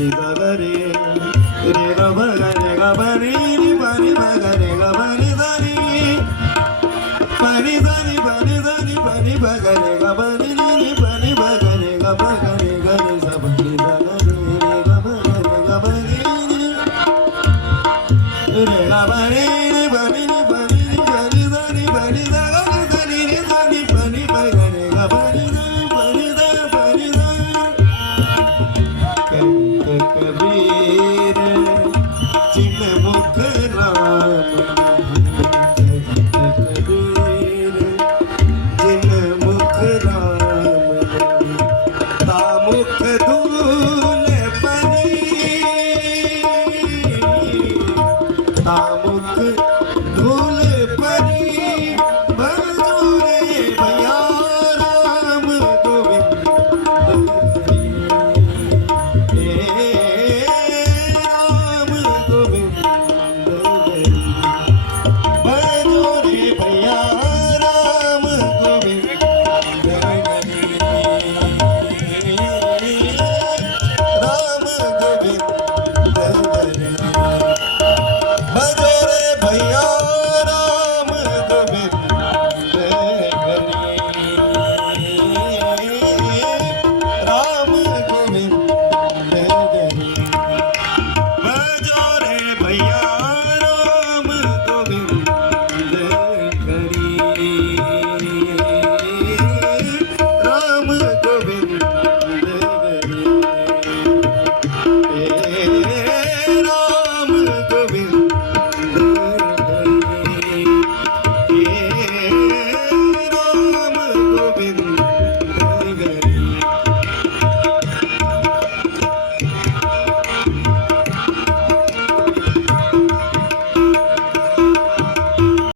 रे ग ग रे रे ग भ ग रे ग भ रे रे प रे भ ग रे ग भ रे ध रे प रे ध रे प रे ध रे प रे भ ग रे ग भ रे रे रे प रे भ ग रे ग भ ग रे ग रे स भ रे ध ग रे रे ग भ ग रे ग भ रे रे रे ग भ रे रे प रे रे प रे रे प रे ध रे प रे ध ग रे ध रे रे ध रे प रे भ ग रे ग भ रे ध प रे ध प रे ध कबीर